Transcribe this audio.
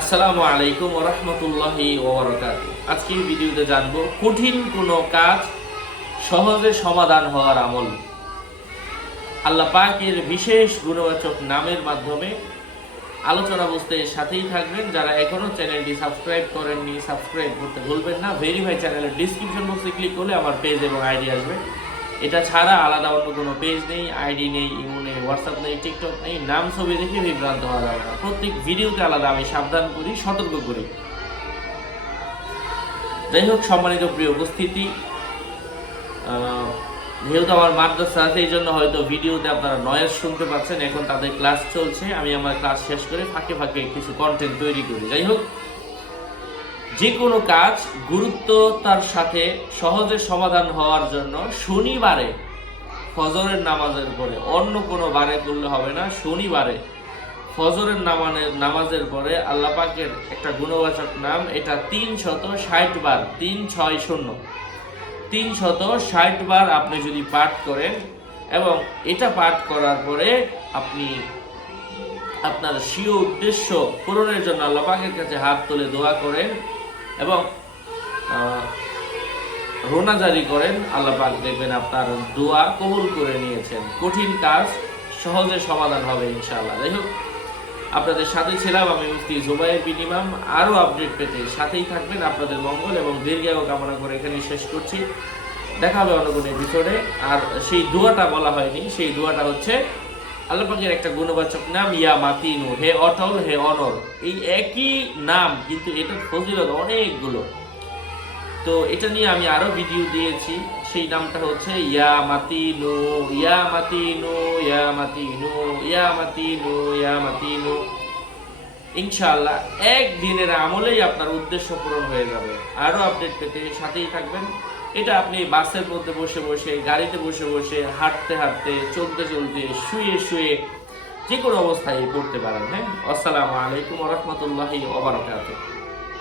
আসসালামু আলাইকুম ওয়া রাহমাতুল্লাহি ওয়া বারাকাতুহু। আজকের ভিডিওতে জানবো কঠিন কোনো কাজ সহজে সমাধান হওয়ার আমল। আল্লাহ পাকের বিশেষ গুণবাচক নামের মাধ্যমে আলোচনা বুঝতে সাথেই থাকবেন। যারা এখনো চ্যানেলটি সাবস্ক্রাইব করেননি সাবস্ক্রাইব করতে ভুলবেন না। ভেরিফাই চ্যানেলের ডেসক্রিপশন বক্সে ক্লিক করলে আমার পেজ এবং আইডি আসবে। এটা ছাড়া আলাদা অন্য কোনো পেজ নেই, আইডি নেই, ইমো নেই, হোয়াটসঅ্যাপ নেই, টিকটক নেই। নাম ছবি দেখে বিভ্রান্ত হওয়া যাবে না। প্রত্যেক ভিডিওতে আলাদা আমি সাবধান করি, সতর্ক করি। যাই হোক, সম্মানিত প্রিয় উপস্থিতি, যেহেতু আমার মাদ্রাসা আছে এই জন্য হয়তো ভিডিওতে আপনারা নয়েজ শুনতে পাচ্ছেন। এখন তাদের ক্লাস চলছে, আমি আমার ক্লাস শেষ করে ফাঁকে ফাঁকে কিছু কন্টেন্ট তৈরি করি। যাই হোক, যে কোনো কাজ গুরুত্বতার সাথে সহজে সমাধান হওয়ার জন্য শনিবারে ফজরের নামাজের পরে, অন্য কোনো বারে করলে হবে না, শনিবারে ফজরের নামাজের পরে আল্লাহ পাকের একটা গুণবাচক নাম, এটা 360 বার, 360 360 বার আপনি যদি পাঠ করেন এবং এটা পাঠ করার পরে আপনি আপনার স্বীয় উদ্দেশ্য পূরণের জন্য আল্লাহ পাকের কাছে হাত তুলে দোয়া করেন এবং রোনা জারি করেন, আল্লাহ পাক দেখবেন আপনার দোয়া কবুল করে নিয়েছেন। কঠিন কাজ সহজে সমাধান হবে ইনশাআল্লাহ। যাই হোক, আপনাদের সাথে ছিলাম আমি মুফতি জুবায়ের বিন ইমাম। আরও আপডেট পেতে সাথেই থাকবেন। আপনাদের মঙ্গল এবং দীর্ঘায়ু কামনা করে এখানেই শেষ করছি। দেখা হবে অন্য কোনো এপিসোডে। আর সেই দোয়াটা বলা হয়নি, সেই দোয়াটা হচ্ছে আল্লাহ পাকের একটা গুণবাচক নাম, ইয়া মাতিনু, হে অটল, হে অনর। এই একই নাম, কিন্তু এটার ফজিলত অনেকগুলো। তো এটা নিয়ে আমি আরো ভিডিও দিয়েছি। সেই নামটা হচ্ছে ইয়া মাতিনু, ইয়া মাতিনু, ইয়া মাতিনু, ইয়া মাতিনু, ইয়া মাতিনু। ইনশাআল্লাহ একদিনের আমলেই আপনার উদ্দেশ্য পূরণ হয়ে যাবে। আরো আপডেট পেতে সাথেই থাকবেন। এটা আপনি বাসের মধ্যে বসে বসে, গাড়িতে বসে বসে, হাঁটতে হাঁটতে, চলতে চলতে, শুয়ে শুয়ে, যে কোনো অবস্থায় পড়তে পারেন। হ্যাঁ, আসসালামু আলাইকুম ওয়া রাহমাতুল্লাহি ওয়া বারাকাতুহু।